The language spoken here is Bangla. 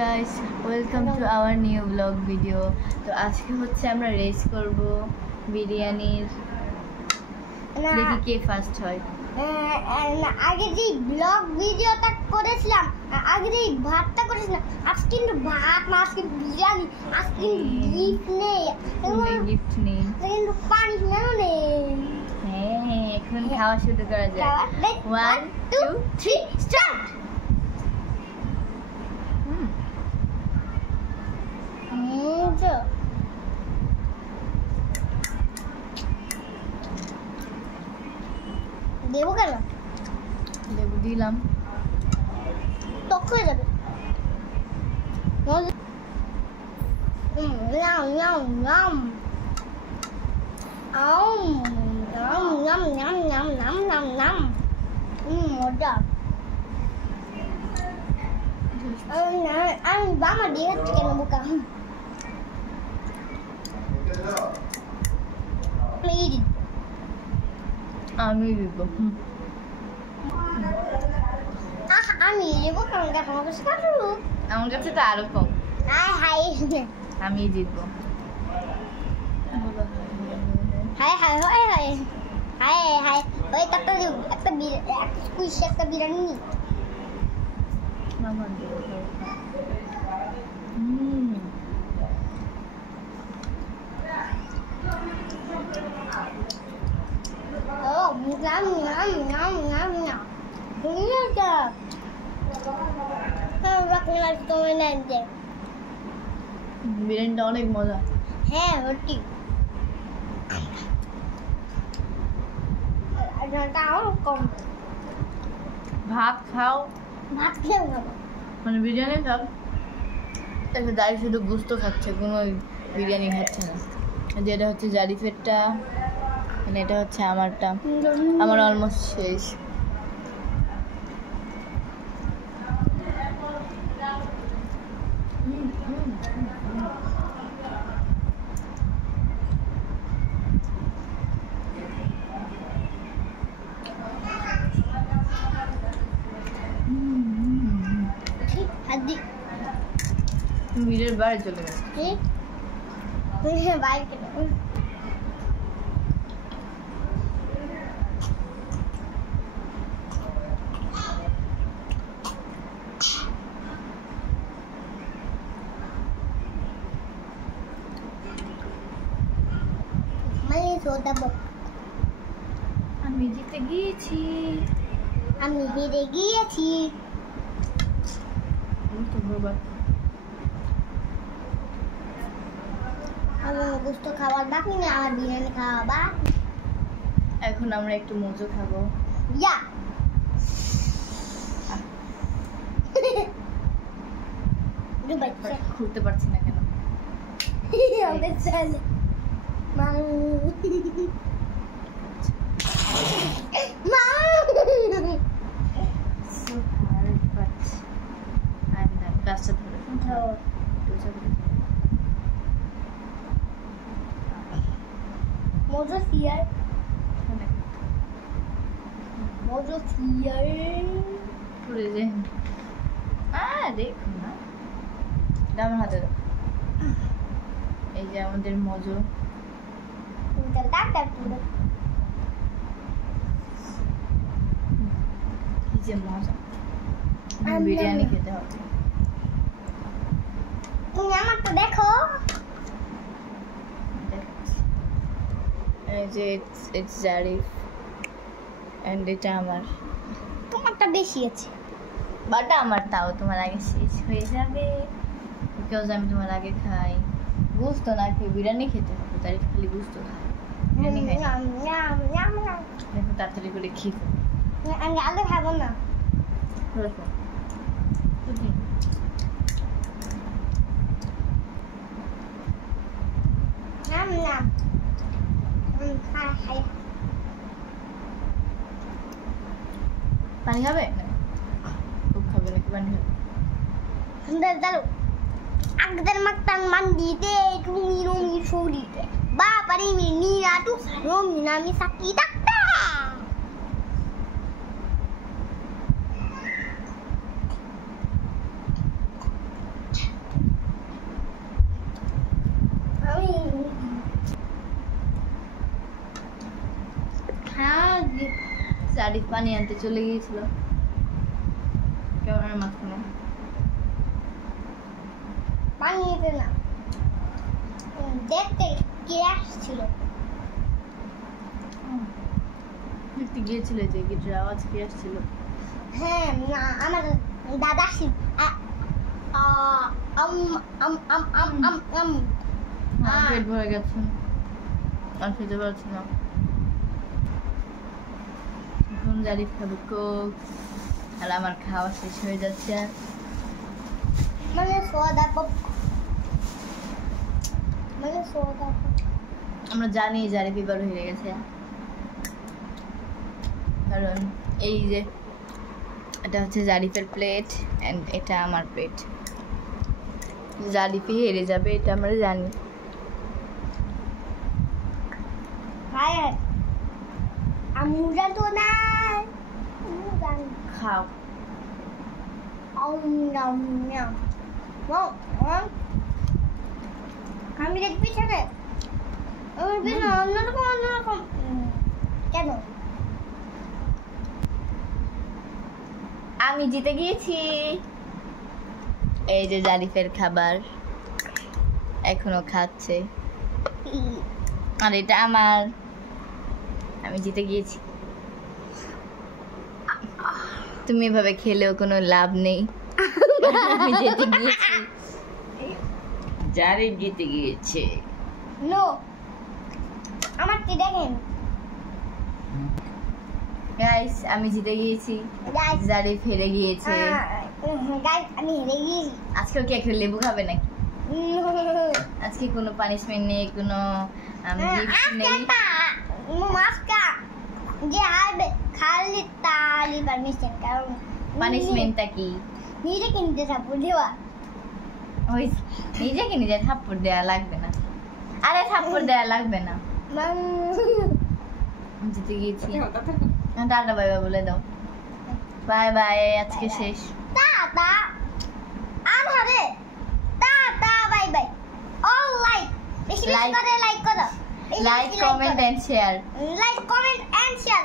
Guys, welcome to our new blog video. তো আজকে হচ্ছে আমরা রেস করব বিরিয়ানির, দেখি কে ফার্স্ট হয়। আগে যে ব্লগ ভিডিওটা করেছিলাম, আগে যে ভাতটা করেছিলাম, আজ কিন্তু ভাত না, আজকে বিরিয়ানি, আজকে গিফট নেই, গিফট নেই কিন্তু পানিশমেন্টও নেই। হ্যাঁ, এখন খাওয়া শুরু করা যায়। 1 2 3 স্টার্ট। দেবো কেন? লেবু দিলাম, টক হয়ে যাবে। মজা। আমি বামা দিয়ে কেন বোকা? আমি দিব। আমি দেবো কেন? আমার কাছে কাটু, আমার কাছে তো আরো কম। হাই আমি জিতবো। High high high high high high ওই একটা স্কুইশ একটা বিরিয়ানি নি। ও নাম নাম নাম নাম নাম দুনিয়াটা রাখলাম তোমার নাম দে। বিরিয়ানিটা অনেক মজা। হ্যাঁ সত্যি। কম ভাত খাও, ভাত খেয়ে খাবো, মানে বিরিয়ানি খাও। একটা দাঁড়িয়ে শুধু গুস্ত খাচ্ছে, কোনো বিরিয়ানি খাচ্ছে না। যেটা হচ্ছে জারিফেরটা, মানে এটা হচ্ছে আমারটা। আমার অলমোস্ট শেষ। মিলের বাইরে চলে গেছে। বাইরে আমি জিতে গিয়েছি। আমি হেরে গিয়েছি। আমার গোস্ত খাবার বাকি না, আমার বিরিয়ানি খাওয়া বাকি। এখন আমরা একটু মজো খাবো। ইয়া খুলতে পারছি না কেন? আমাদের ছেলে মজা সিয়ার মজা সিয়ার পুরে যে দেখুন না, আমার হাতে দাও। এই যে আমাদের মজো, কি যে মজা। বিরিয়ানি খেতে হবে। তুমি আমারটা দেখো। এই যে ইটস জারিফ এন্ড এটা আমার। তোমারটা বেশি আছে, বাটা আমার, তাও তোমার আগে শেষ হয়ে যাবে, বিকজ আমি তোমার আগে খাই। গুস্ত না খেয়ে বিরিয়ানি খেতে হবে, তাই খালি গুস্ত খাই। বিরিয়ানি খাই দেখো, তাড়াতাড়ি করে খেয়ে আমি আগে খাবো না। পানি খাবে? খুব খাবে নাকি পানি খাবে? Dalu agdar maktan mandi de rumi rumi suri de ba pari mi ni atu rumi nami sakita ta Zarif পানি আনতে চলে গিয়েছিল ক্যামেরার মাঝখানে। পানি নিতে না, দেখতে কে আসছিল। দেখতে গিয়েছিল যে গিটার আওয়াজ কি আসছিল। হ্যাঁ না, আমার দাদা আসছিল। পেট ভরে গেছে, আর খেতে পারছি না। এখন জারিফ খাবে কোক, আর আমার খাওয়া শেষ হয়ে যাচ্ছে। মানে সোডা পপ, মানে সোডা পপ। আমরা জানি জারিফ এবার হয়ে গেছে, কারণ এই যে এটা হচ্ছে জারিফের প্লেট এন্ড এটা আমার প্লেট। জারিফই হেরে যাবে এটা আমরা জানি। হ্যাঁ আমরা তো না খাও। আমি দেখবি থাকে আমার বিনা অন্যরকম অন্যরকম কেন? আমি জিতে গিয়েছি। এই যে জারিফের খাবার এখনো খাচ্ছে, আর এটা আমার। আমি জিতে গিয়েছি। তুমি এভাবে খেলেও কোনো লাভ নেই। আমি জিতে গিয়েছি, জারিফ জিতে গিয়েছে। নো, আমার কি দেখেন গাইস, আমি জিতে গিয়েছি, গাইস, জারিফ হেরে গিয়েছে। গাইস আমি হেরে গিয়েছি। আজকেও কি একটা লেবু খাবে নাকি? আজকে কোনো পানিশমেন্ট নেই, কোনো গিফট নেই। মাস্কা যে আইবে খালি তালি পারমিশন, কারণ পানিশমেন্টটা কি? নিজেকে নিজে সাপোর্ট দেওয়া। ওই নিজেকে নিজে থাপ্পড় দেওয়া লাগবে না। আরে থাপ্পড় দেওয়া লাগবে না। জিতে গিয়েছি। টাটা বাই বাই বলে দাও। বাই বাই, আজকে শেষ। টাটা আর হবে tata bye bye. All like, বেশি বেশি করে লাইক করো, like, comment and share. Like, comment and share.